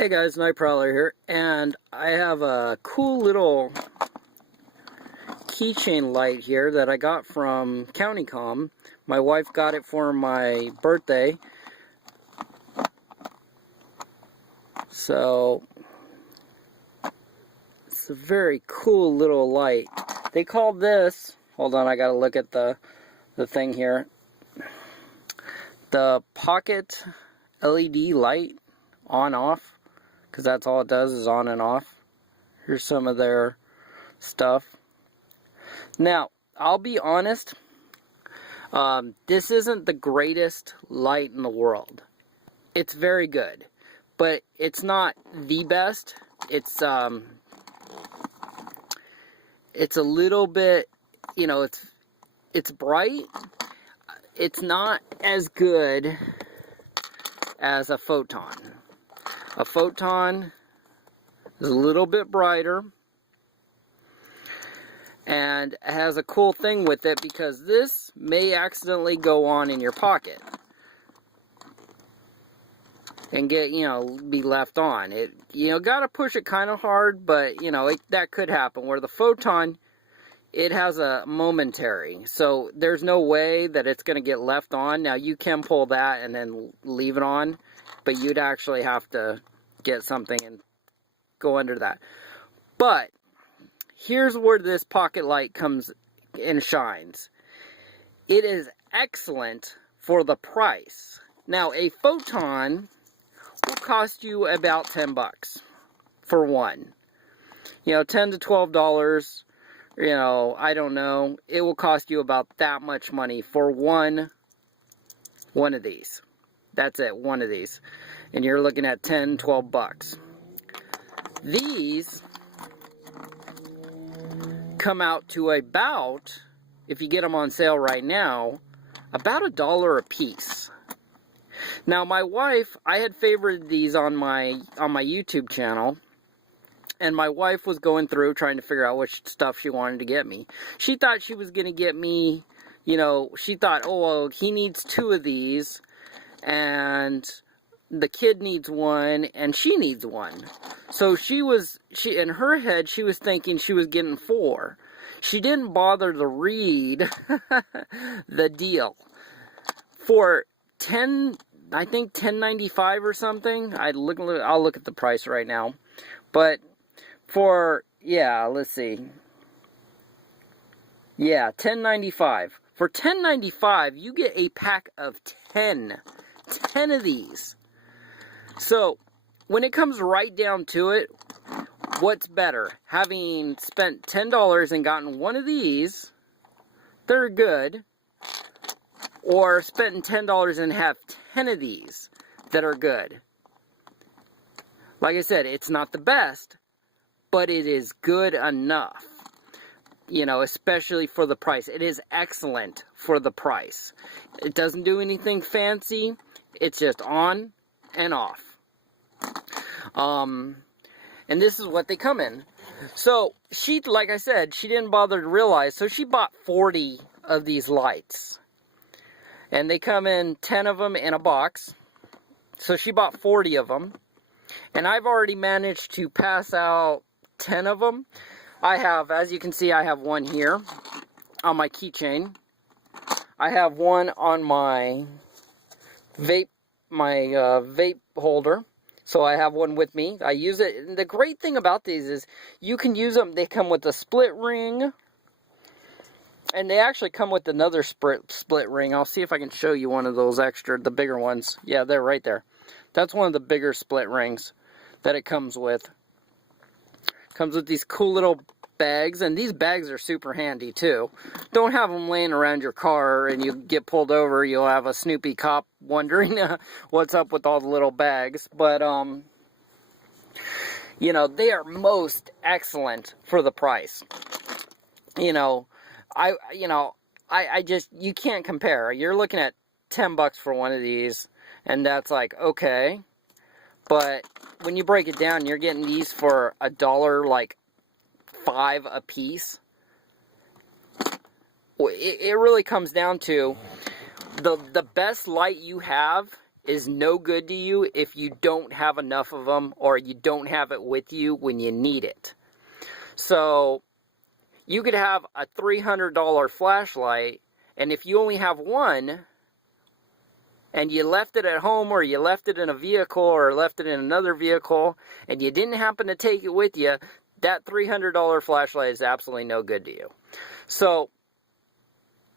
Hey guys, Night Prowler here, and I have a cool little keychain light here that I got from Comm. My wife got it for my birthday, so it's a very cool little light. They call this, hold on, I gotta look at the thing here, the pocket LED light on-off. Because that's all it does is on and off. Here's some of their stuff. Now, I'll be honest, this isn't the greatest light in the world. It's very good, but it's not the best. It's a little bit, you know, it's bright. It's not as good as a photon. A photon is a little bit brighter and has a cool thing with it because this may accidentally go on in your pocket and get, be left on. It, gotta push it kind of hard, but, that could happen. Where the photon, it has a momentary, so there's no way that it's going to get left on. Now, you can pull that and then leave it on, but you'd actually have to get something and go under that. But here's where this pocket light comes and shines. It is excellent for the price. Now, a photon will cost you about 10 bucks for one. $10 to $12, I don't know. It will cost you about that much money for one of these. That's it, one of these. And you're looking at 10, 12 bucks. These come out to about, if you get them on sale right now, about $1 a piece. Now, my wife, I had favorited these on my YouTube channel, and my wife was going through trying to figure out which stuff she wanted to get me. She thought she was going to get me, she thought, oh, well, he needs 2 of these, and the kid needs one, and she needs one. So she in her head, she was thinking she was getting 4. She didn't bother to read the deal. For I think $10.95 or something. I'll look at the price right now. But for, let's see. Yeah, $10.95. For $10.95, you get a pack of 10 of these. So, when it comes right down to it, what's better? Having spent $10 and gotten one of these, they're good, or spending $10 and have 10 of these that are good. Like I said, it's not the best, but it is good enough. Especially for the price. It is excellent for the price. It doesn't do anything fancy. It's just on and off. And this is what they come in. So, she, like I said, she didn't bother to realize, so she bought 40 of these lights. And they come in 10 of them in a box. So she bought 40 of them. And I've already managed to pass out 10 of them. I have, as you can see, I have one here on my keychain. I have one on my vape holder. So I have one with me. I use it. And the great thing about these is you can use them. They come with a split ring. And they actually come with another split ring. I'll see if I can show you one of those the bigger ones. Yeah, they're right there. That's one of the bigger split rings that it comes with. Comes with these cool little bags, and these bags are super handy too. Don't have them laying around your car and you get pulled over, you'll have a Snoopy cop wondering what's up with all the little bags. But they are most excellent for the price. I just, you can't compare. You're looking at 10 bucks for one of these, and that's like, okay. But when you break it down, you're getting these for $1, like $5 a piece. It really comes down to the best light you have is no good to you if you don't have enough of them or you don't have it with you when you need it. So you could have a $300 flashlight, and if you only have one, and you left it at home or you left it in a vehicle or left it in another vehicle, and you didn't happen to take it with you, that $300 flashlight is absolutely no good to you. So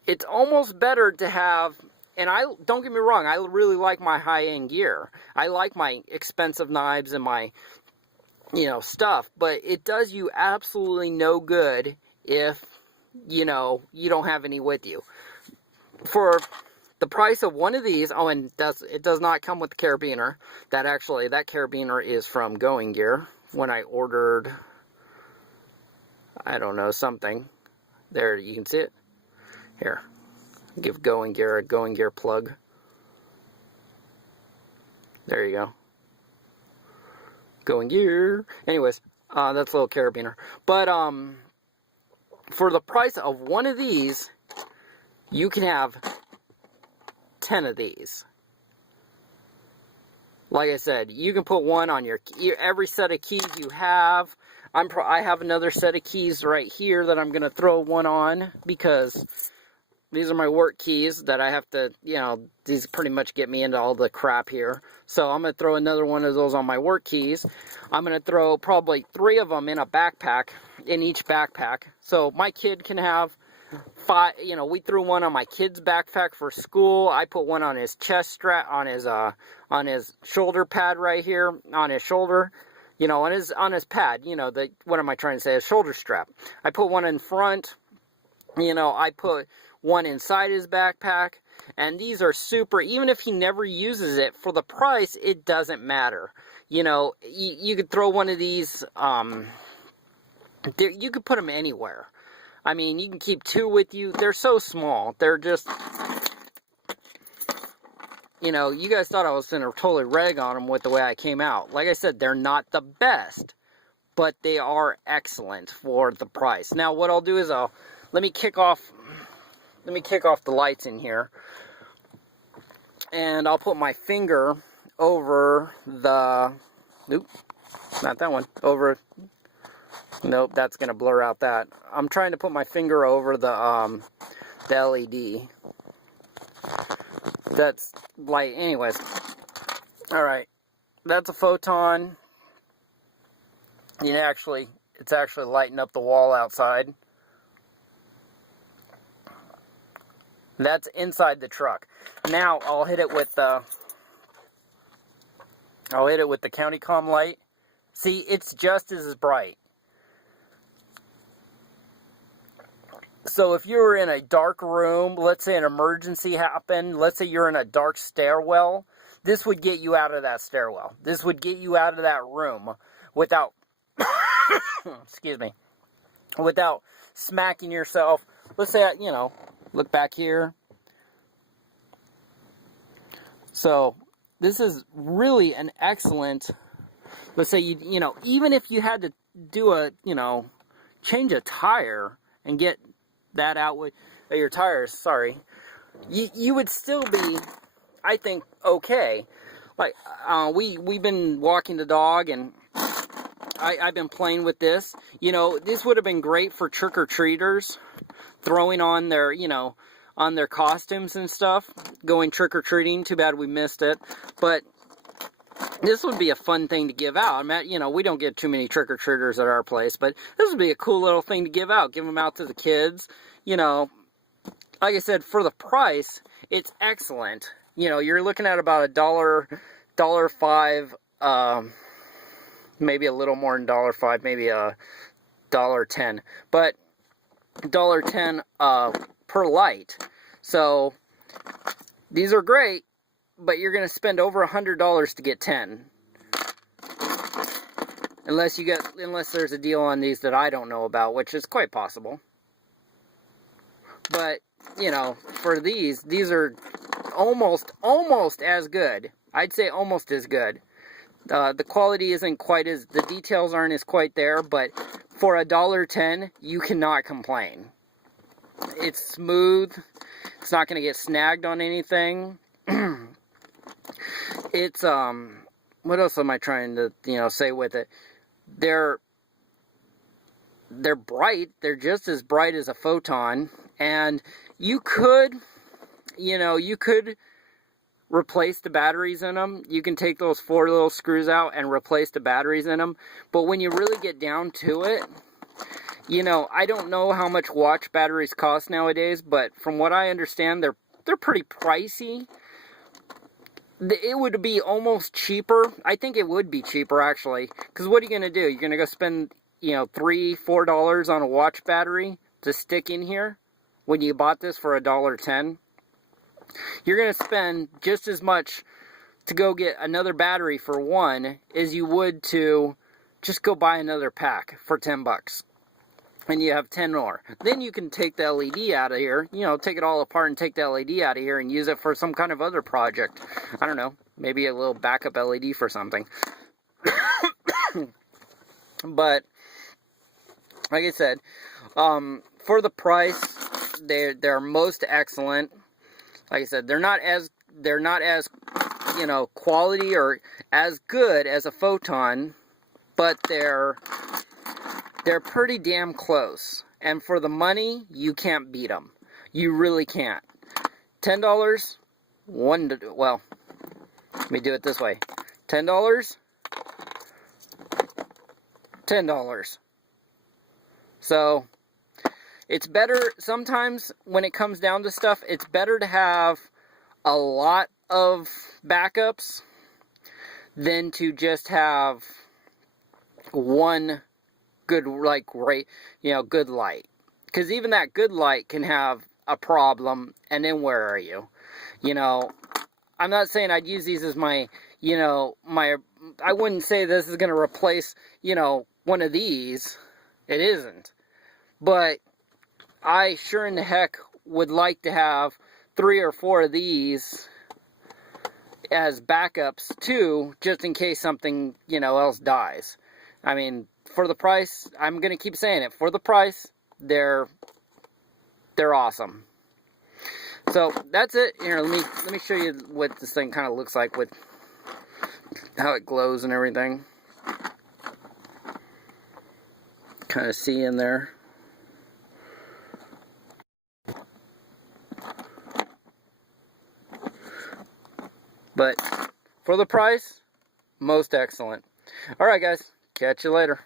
it's almost better to have, and don't get me wrong, I really like my high-end gear. I like my expensive knives and my, stuff, but it does you absolutely no good if, you don't have any with you. For the price of one of these, and it does not come with the carabiner. That carabiner is from Going Gear when I ordered, I don't know, something. There, you can see it. Here, give Going Gear a Going Gear plug. There you go. Going Gear. Anyways, that's a little carabiner. But for the price of one of these, you can have 10 of these. Like I said, you can put one on every set of keys you have. I have another set of keys right here that I'm going to throw one on because these are my work keys that I have to, these pretty much get me into all the crap here. So I'm going to throw another one of those on my work keys. I'm going to throw probably 3 of them in a backpack, in each backpack. So my kid can have 5, we threw one on my kid's backpack for school. I put one on his chest strap, on his shoulder pad right here, on his shoulder, on his pad, what am I trying to say, a shoulder strap. I put one in front, I put one inside his backpack, and these are super, even if he never uses it, for the price, it doesn't matter. You could throw one of these, you could put them anywhere. I mean, you can keep 2 with you. They're so small. They're just, you guys thought I was going to totally rag on them with the way I came out. Like I said, they're not the best, but they are excellent for the price. Now, what I'll do is let me kick off the lights in here, and I'll put my finger over not that one, nope, that's going to blur out that. I'm trying to put my finger over the LED. That's light. Anyways. Alright. That's a photon. It's actually lighting up the wall outside. That's inside the truck. Now I'll hit it with the county comm light. See, it's just as bright. So if you were in a dark room, let's say an emergency happened, let's say you're in a dark stairwell, this would get you out of that stairwell. This would get you out of that room without, excuse me, without smacking yourself. Let's say, look back here. So this is really an excellent, let's say, even if you had to do change a tire and get that out with your tires, sorry, you would still be, I think, okay. Like, we've been walking the dog, and I've been playing with this. This would have been great for trick-or-treaters, throwing on their, on their costumes and stuff, going trick-or-treating. Too bad we missed it. But this would be a fun thing to give out. We don't get too many trick-or-treaters at our place, but this would be a cool little thing to give out. Give them out to the kids. Like I said, for the price, it's excellent. You're looking at about $1.05, maybe a little more than $1.05, maybe $1.10. But $1.10 per light. So these are great, but you're going to spend over $100 to get 10. Unless there's a deal on these that I don't know about, which is quite possible. But, for these are almost as good. I'd say almost as good. The quality isn't quite as, the details aren't as quite there, but for $1.10, you cannot complain. It's smooth. It's not going to get snagged on anything. it's, what else am I trying to, say with it? They're bright. They're just as bright as a photon. And you could, you could replace the batteries in them. You can take those 4 little screws out and replace the batteries in them. But when you really get down to it, I don't know how much watch batteries cost nowadays, but from what I understand, they're pretty pricey. It would be almost cheaper. I think it would be cheaper, actually. Because what are you going to do? You're going to go spend, $3, $4 on a watch battery to stick in here when you bought this for $1.10. You're going to spend just as much to go get another battery for one as you would to just go buy another pack for $10. And you have 10 more. Then you can take the LED out of here, take it all apart and take the LED out of here and use it for some kind of other project. I don't know, maybe a little backup LED for something. But, like I said, for the price, they're most excellent. Like I said, they're not as quality or as good as a photon, but they're pretty damn close. And for the money, you can't beat them. You really can't. $10, well, let me do it this way. $10, $10. So, it's better, sometimes when it comes down to stuff, it's better to have a lot of backups than to just have one good, good light. Because even that good light can have a problem, and then where are you? I'm not saying I'd use these as my, I wouldn't say this is going to replace, one of these. It isn't. But I sure in the heck would like to have 3 or 4 of these as backups too, just in case something, else dies. I mean, for the price, I'm going to keep saying it, for the price, they're awesome. So, that's it. Here, let me show you what this thing kind of looks like with how it glows and everything. Kind of see in there. But for the price, most excellent. Alright guys, catch you later.